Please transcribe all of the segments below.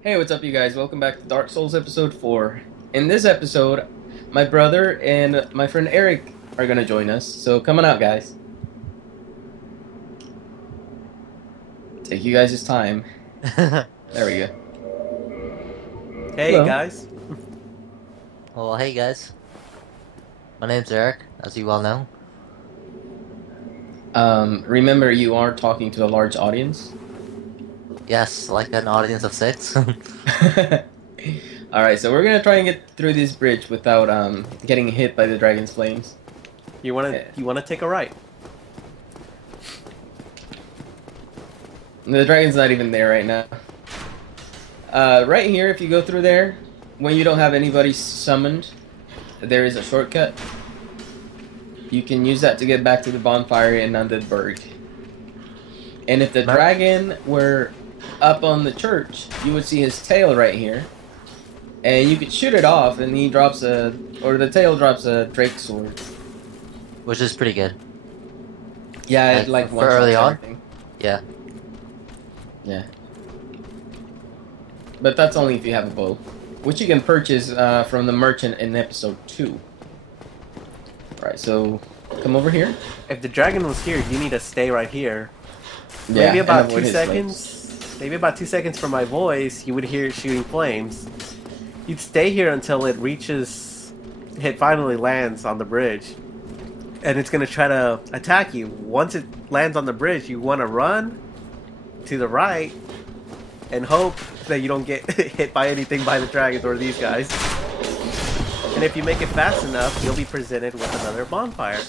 Hey, what's up, you guys? Welcome back to Dark Souls episode 4. In this episode, my brother and my friend Eric are gonna join us, so come on out, guys. Take you guys' time. There we go. Hey Hello. guys. Well, hey guys, my name's Eric, as you well know. Remember you are talking to a large audience? Yes, like an audience of six. Alright, so we're gonna try and get through this bridge without getting hit by the dragon's flames. You wanna Eh, you wanna take a right? The dragon's not even there right now. Right here, if you go through there, when you don't have anybody summoned, there is a shortcut. You can use that to get back to the bonfire in Undead. And if the dragon were up on the church, you would see his tail right here. And you could shoot it off, and he drops the tail drops a Drake sword. Which is pretty good. Yeah, it Like, like for one early shots on? everything. Yeah. Yeah. But that's only if you have a bow, which you can purchase from the merchant in episode 2. Right, so come over here. If the dragon was here, you need to stay right here. Yeah, Maybe and about avoid 2 his seconds. Maybe about 2 seconds from my voice, you would hear shooting flames. You'd stay here until it finally lands on the bridge. And it's gonna try to attack you. Once it lands on the bridge, you wanna run to the right and hope that you don't get hit by anything by the dragons or these guys. And if you make it fast enough, you'll be presented with another bonfire.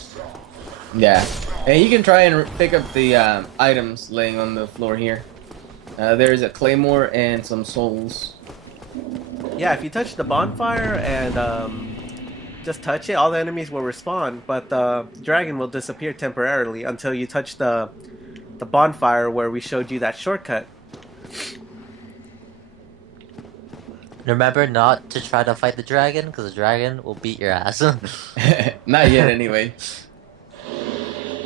Yeah, and you can try and pick up the items laying on the floor here. There's a claymore and some souls. Yeah, if you touch the bonfire and just touch it, all the enemies will respawn, but the dragon will disappear temporarily until you touch the bonfire where we showed you that shortcut. Remember not to try to fight the dragon, because the dragon will beat your ass. Not yet, anyway.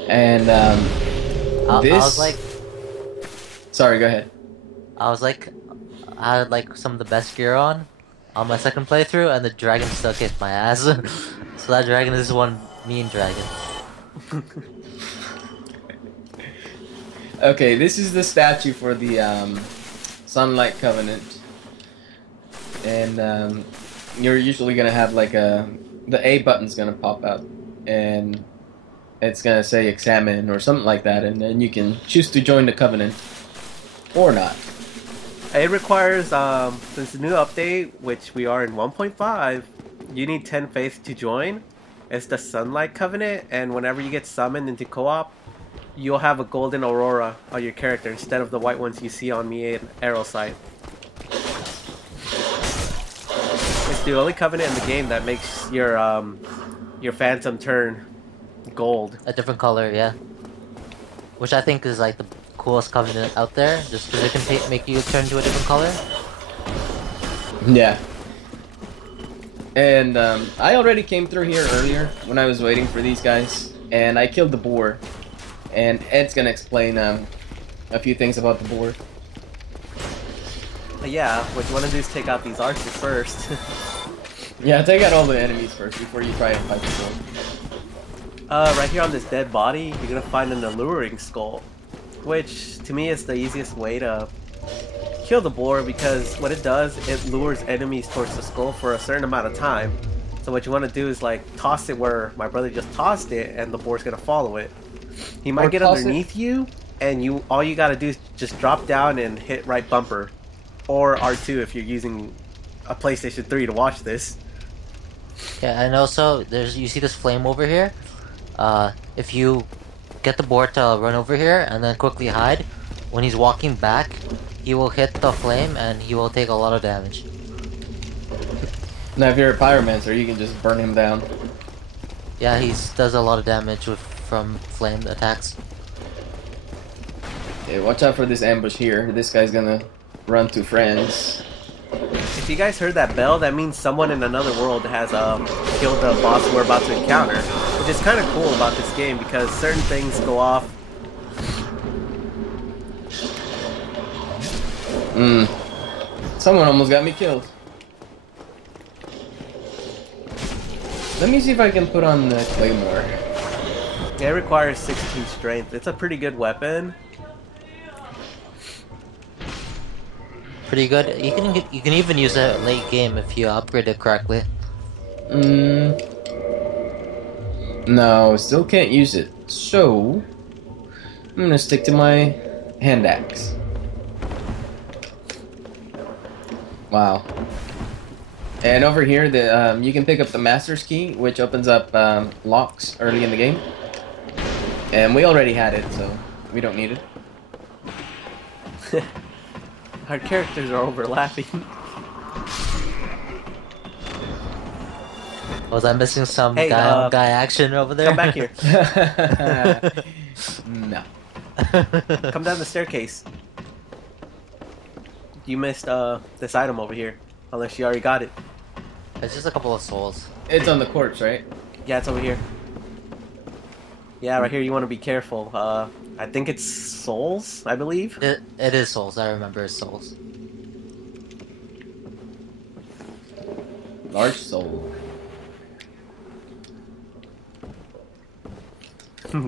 And I this. was like, Sorry, go ahead. I had like some of the best gear on my second playthrough, and the dragon still kicked my ass. So that dragon is one mean dragon. Okay, this is the statue for the Sunlight Covenant, and you're usually gonna have like the A button's gonna pop up, and it's gonna say examine or something like that, and then you can choose to join the Covenant or not. It requires, since the new update, which we are in 1.5, you need 10 faith to join. It's the Sunlight Covenant, and whenever you get summoned into co-op, you'll have a golden aurora on your character instead of the white ones you see on me in Arrow Sight. It's the only covenant in the game that makes your phantom turn gold. A different color, yeah. Which I think is like the coolest covenant out there, just because it can make you turn to a different color. Yeah. And I already came through here earlier when I was waiting for these guys, and I killed the boar. And Ed's gonna explain a few things about the boar. But yeah, what you want to do is take out these archers first. Yeah, take out all the enemies first before you try and fight the boar. Right here on this dead body, you're gonna find an alluring skull, which to me is the easiest way to kill the boar, because what it does, it lures enemies towards the skull for a certain amount of time. So what you want to do is like toss it where my brother just tossed it, and the boar's gonna follow it. He might Or get toss underneath you, and all you gotta do is just drop down and hit right bumper, or R2 if you're using a PlayStation 3 to watch this. Yeah, and also you see this flame over here. If you get the boar to run over here and then quickly hide, when he's walking back, he will hit the flame and he will take a lot of damage. Now, if you're a pyromancer, you can just burn him down. Yeah, he does a lot of damage from flame attacks. Okay, watch out for this ambush here. This guy's gonna run to friends. If you guys heard that bell, that means someone in another world has killed the boss we're about to encounter. Which is kind of cool about this game, because certain things go off. Someone almost got me killed. Let me see if I can put on the claymore. It requires 16 strength. It's a pretty good weapon. Pretty good. You can even use it late game if you upgrade it correctly. No, still can't use it. So I'm gonna stick to my hand axe. Wow. And over here, you can pick up the Master's Key, which opens up locks early in the game. And we already had it, so we don't need it. Our characters are overlapping. Was I missing some Hey, guy action over there? Come back here. No. Come down the staircase. You missed this item over here. Unless you already got it. It's just a couple of souls. It's on the corpse, right? Yeah, it's over here. Yeah, right here. You want to be careful. I think it's souls, I believe. It is souls. I remember it's souls. Large soul.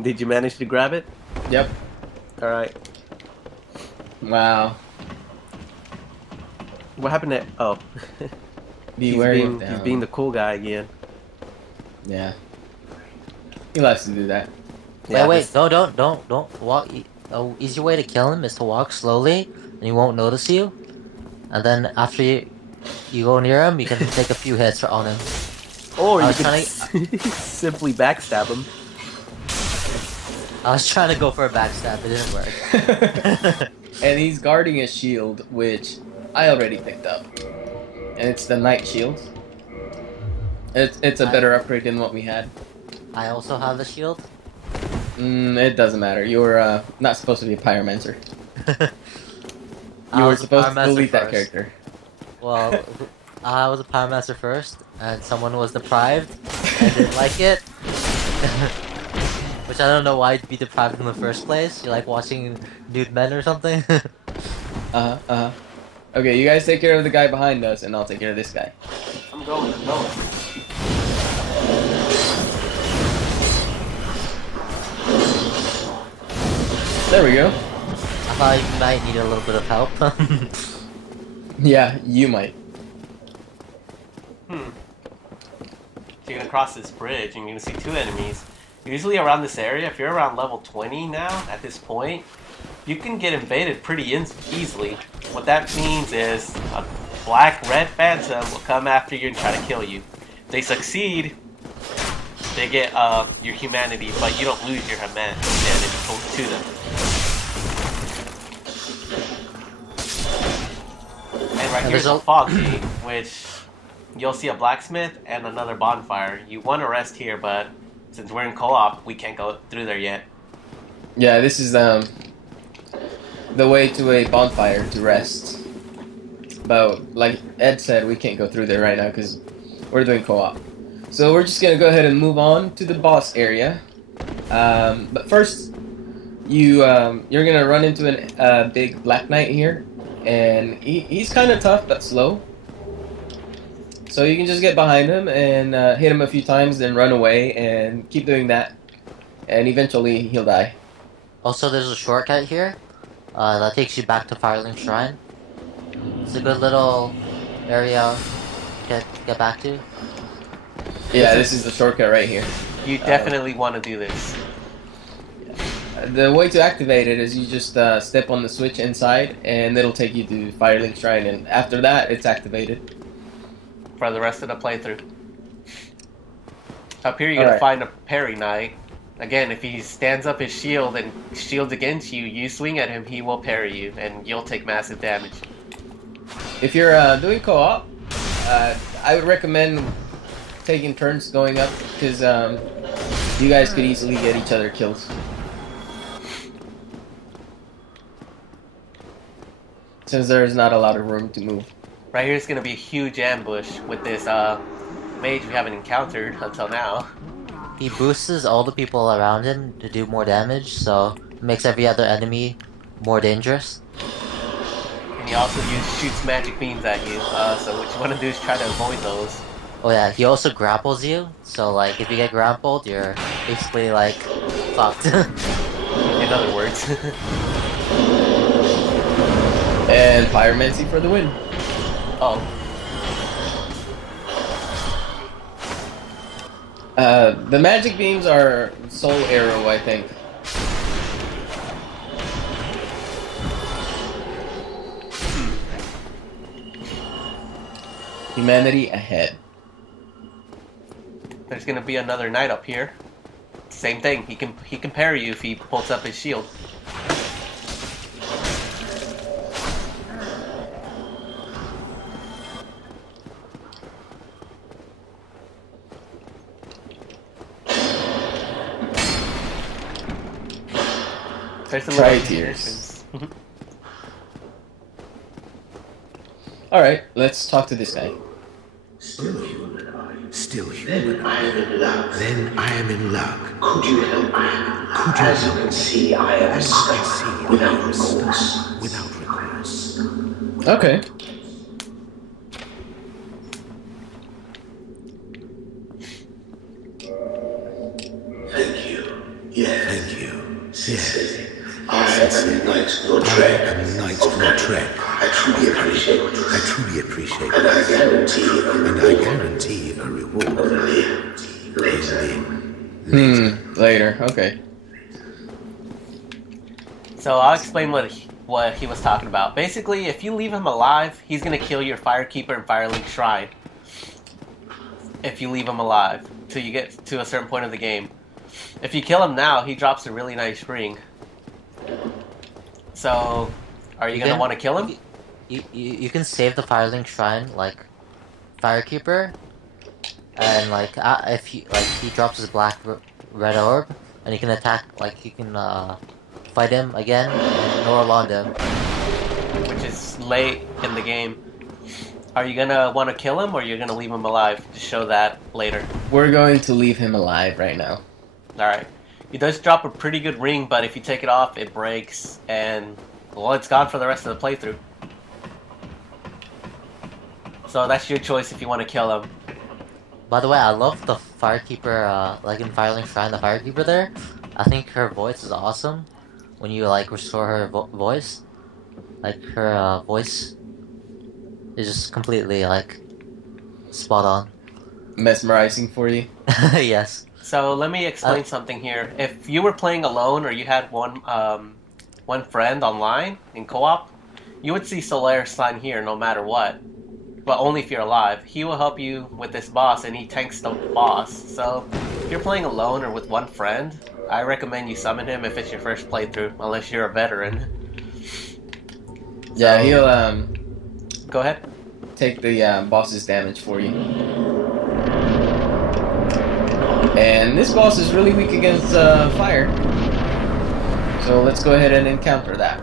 Did you manage to grab it? Yep. Alright. Wow. What happened to... Oh. Be wary of he's them. being the cool guy again. Yeah. He likes to do that. Yeah, Wait, don't walk. The easy way to kill him is to walk slowly, and he won't notice you. And then after you go near him, you can take a few hits on him. Or I you was can simply backstab him. I was trying to go for a backstab, it didn't work. And he's guarding a shield, which I already picked up. And it's the Knight Shield. It's a better upgrade than what we had. I also have the shield. It doesn't matter. You're not supposed to be a pyromancer. You were was a supposed to Pyromancer delete that first. character. Well, I was a Pyromancer first, and someone was deprived and didn't like it. Which I don't know why you'd be deprived in the first place. You like watching nude men or something? Okay, you guys take care of the guy behind us, and I'll take care of this guy. I'm going. There we go. I thought you might need a little bit of help. Yeah, you might. So you're gonna cross this bridge, and you're gonna see two enemies. Usually around this area, if you're around level 20 now, at this point, you can get invaded pretty easily. What that means is a black-red phantom will come after you and try to kill you. If they succeed, they get your humanity, but you don't lose your humanity to them. And right here's a fog gate, which you'll see a blacksmith and another bonfire. You want to rest here, but since we're in co-op, we can't go through there yet. Yeah, this is the way to a bonfire to rest. But like Ed said, we can't go through there right now because we're doing co-op. So we're just gonna go ahead and move on to the boss area. But first, you're gonna run into a big Black Knight here, and he's kind of tough but slow. So you can just get behind him and hit him a few times, then run away and keep doing that, and eventually he'll die. Also, there's a shortcut here that takes you back to Firelink Shrine. It's a good little area to get back to. Yeah, this is the shortcut right here. You definitely want to do this. The way to activate it is you just step on the switch inside, and it'll take you to Firelink Shrine, and after that, it's activated. For the rest of the playthrough. Up here, you're going to find a parry knight. Again, if he stands up his shield and shields against you, you swing at him, he will parry you, and you'll take massive damage. If you're doing co-op, I would recommend taking turns going up, because you guys could easily get each other kills. Since there's not a lot of room to move. Right here is going to be a huge ambush with this mage we haven't encountered until now. He boosts all the people around him to do more damage, so it makes every other enemy more dangerous. And he also shoots magic beams at you. So what you want to do is try to avoid those. Oh yeah, he also grapples you. So like, if you get grappled, you're basically like fucked. In other words. And Pyromancy for the win. Oh. The magic beams are Soul Arrow, I think. Humanity ahead. There's gonna be another knight up here. Same thing. He can parry you if he pulls up his shield. There's some Try tears. Alright, let's talk to this guy. Still human. Still human. Then I am in luck. Could you help me? Could you As you help can me? see, I am As you can stuck see, without I am recourse. stuck without recourse. Okay. Thank you. Yes. Thank you. Yes. I am Knight I Lautrec. am Knight Lautrec. I truly appreciate I it. truly appreciate And I it. guarantee a And I reward. guarantee a reward. Later. Later, okay. So I'll explain what he was talking about. Basically, if you leave him alive, he's gonna kill your Firekeeper and Firelink Shrine. If you leave him alive, till you get to a certain point of the game. If you kill him now, he drops a really nice ring. So, are you gonna want to kill him? You can save the Firelink Shrine, like Firekeeper, and like if he drops his black red orb, and you can attack, like you can fight him again and Norland him. Which is late in the game. Are you gonna want to kill him, or you're gonna leave him alive to show that later? We're going to leave him alive right now. Alright. He does drop a pretty good ring, but if you take it off, it breaks, and, well, it's gone for the rest of the playthrough. So that's your choice if you want to kill him. By the way, I love the Firekeeper, like in Firelink Shrine, the Firekeeper there. I think her voice is awesome when you like restore her voice. Like her voice is just completely like spot on. Mesmerizing for you. Yes. So let me explain something here. If you were playing alone, or you had one friend online in co-op, you would see Solaris sign here no matter what. But only if you're alive. He will help you with this boss, and he tanks the boss. So if you're playing alone or with one friend, I recommend you summon him if it's your first playthrough, unless you're a veteran. Yeah, he'll Go ahead. take the boss's damage for you. And this boss is really weak against fire. So let's go ahead and encounter that.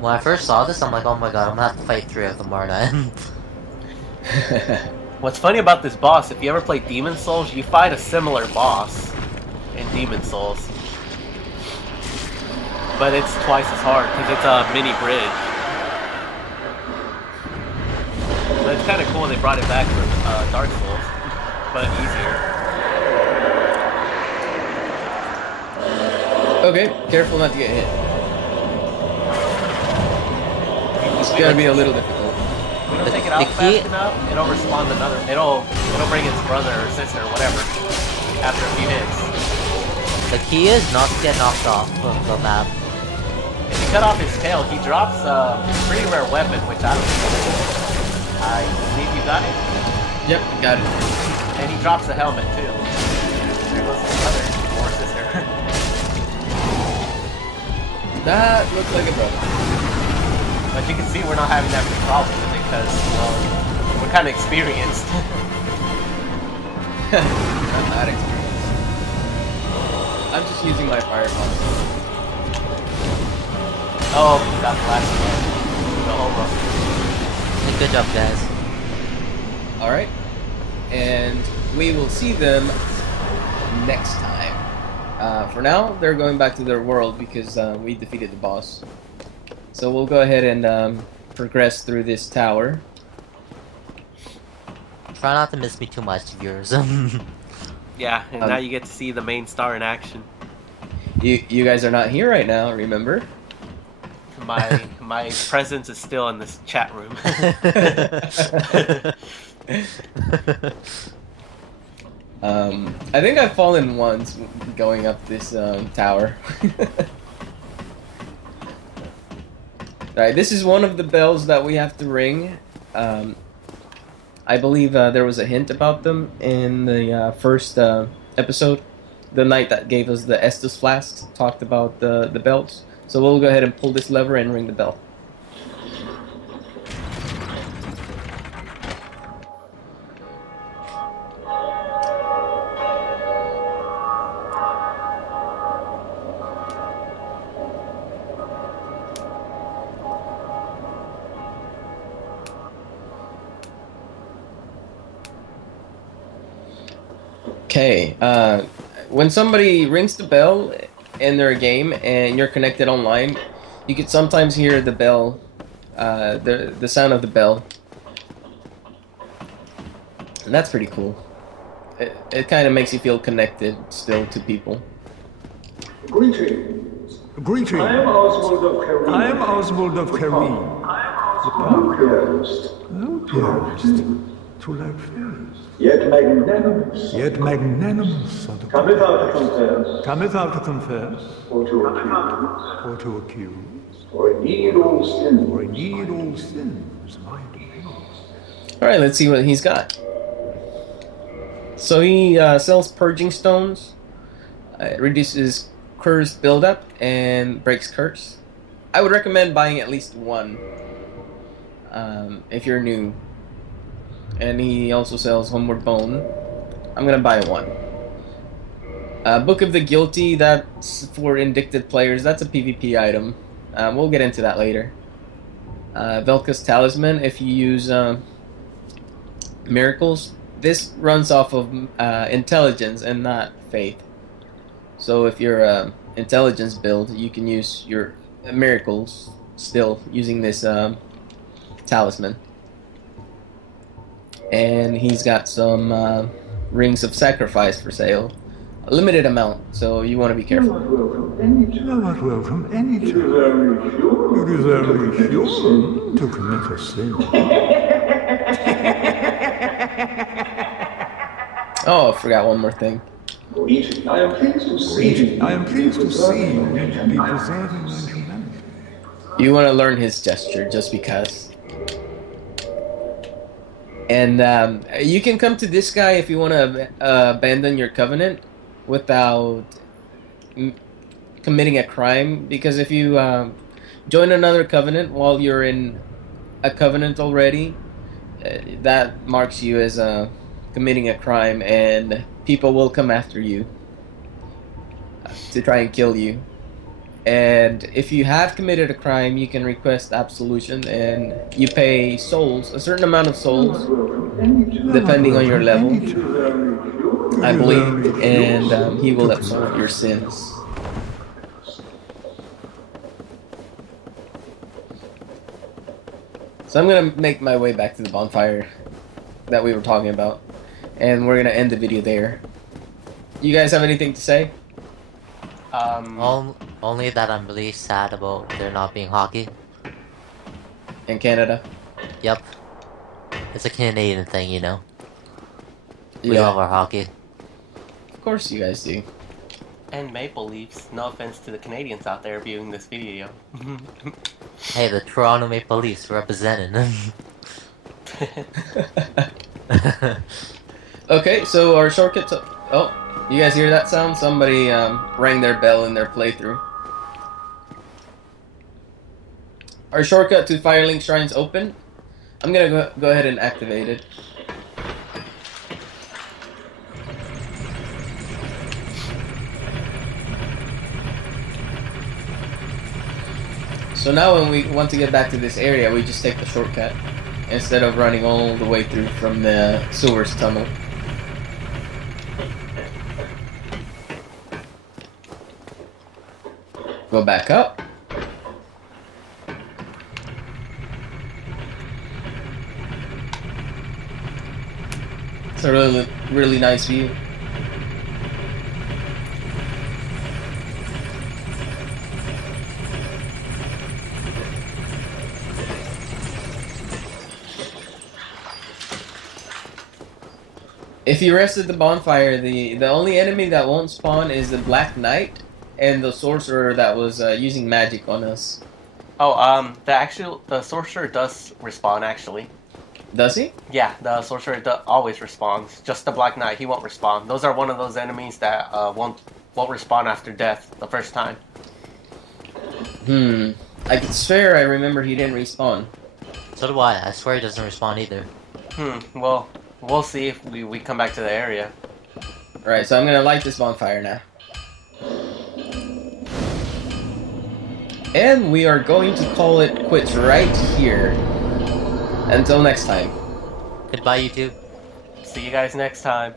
When I first saw this, I'm like, oh my god, I'm gonna have to fight 3 of them, aren't I? What's funny about this boss, if you ever play Demon Souls, you fight a similar boss in Demon Souls. But it's twice as hard, because it's a mini bridge. But it's kind of cool they brought it back from Dark Souls, but easier. Okay, careful not to get hit. It's gonna be a little difficult. If we don't take it out fast enough, it'll respawn another. It'll bring its brother or sister or whatever after a few hits. The key is not to get knocked off of the map. If you cut off his tail, he drops a pretty rare weapon, which I don't know. I believe you got it? Yep, got it. And he drops the helmet too. There goes his brother or sister. That looks like a brother. But you can see we're not having that big problem with it because, well, we're kind of experienced. I'm not experienced. I'm just using my fireball. Oh, got the last one. The homo. Good job, guys. Alright. and we will see them next time. For now, they're going back to their world because we defeated the boss. So we'll go ahead and progress through this tower. Try not to miss me too much, viewers. Yeah, and now you get to see the main star in action. You guys are not here right now, remember? My presence is still in this chat room. I think I've fallen once going up this tower. Alright, this is one of the bells that we have to ring. I believe there was a hint about them in the first episode. The knight that gave us the Estus flasks talked about the bells. So we'll go ahead and pull this lever and ring the bell. Okay, when somebody rings the bell in their game and you're connected online, you can sometimes hear the bell, the sound of the bell. And that's pretty cool. It kind of makes you feel connected still to people. Greetings. Greetings. I am Oswald of Kareem. I am Oswald of Kareem. Thou peerest. Thou peerest to lack fears, Yet magnanimous. yet magnanimous are the Cometh out to confess, cometh out to confess, or to accuse, or to accuse, or indeed all sin. or indeed all sins might be. Alright, let's see what he's got. So he sells purging stones, it reduces curse buildup, and breaks curse. I would recommend buying at least one if you're new. And he also sells Homeward Bone. I'm gonna buy one. Book of the Guilty, that's for indicted players. That's a PvP item. We'll get into that later. Velka's Talisman, if you use miracles. This runs off of intelligence and not faith. So if you're intelligence build, you can use your miracles still using this talisman. And he's got some rings of sacrifice for sale. A limited amount, so you want to be careful. Thou art welcome any It is time. only human. It is only human to commit a sin. Oh, I forgot one more thing. Greeting. I am pleased to see. I am pleased to see you be preserving my humanity. You want to learn his gesture just because. And you can come to this guy if you want to abandon your covenant without committing a crime. Because if you join another covenant while you're in a covenant already, that marks you as committing a crime, and people will come after you to try and kill you. And if you have committed a crime, you can request absolution, and you pay souls, a certain amount of souls, depending on your level, I believe, and he will absolve your sins. So I'm gonna make my way back to the bonfire that we were talking about, and we're gonna end the video there. You guys have anything to say? Only that I'm really sad about there not being hockey. In Canada? Yep. It's a Canadian thing, you know. We love our hockey. Of course you guys do. And Maple Leafs. No offense to the Canadians out there viewing this video. Hey, the Toronto Maple Leafs representing. Okay, so our shortcut to... Oh, you guys hear that sound? Somebody rang their bell in their playthrough. Our shortcut to Firelink Shrine's open. I'm gonna go ahead and activate it. So now when we want to get back to this area, we just take the shortcut instead of running all the way through from the sewers tunnel. Go back up. It's a really nice view. If you rest at the bonfire, the only enemy that won't spawn is the Black Knight and the sorcerer that was using magic on us. Oh, the sorcerer does respawn actually. Does he? Yeah, the sorcerer always respawns. Just the Black Knight, he won't respawn. Those are one of those enemies that won't respawn after death the first time. I swear I remember he didn't respawn. So do I. I swear he doesn't respawn either. Well, we'll see if we come back to the area. Right, so I'm gonna light this bonfire now. And we are going to call it quits right here. Until next time. Goodbye, YouTube. See you guys next time.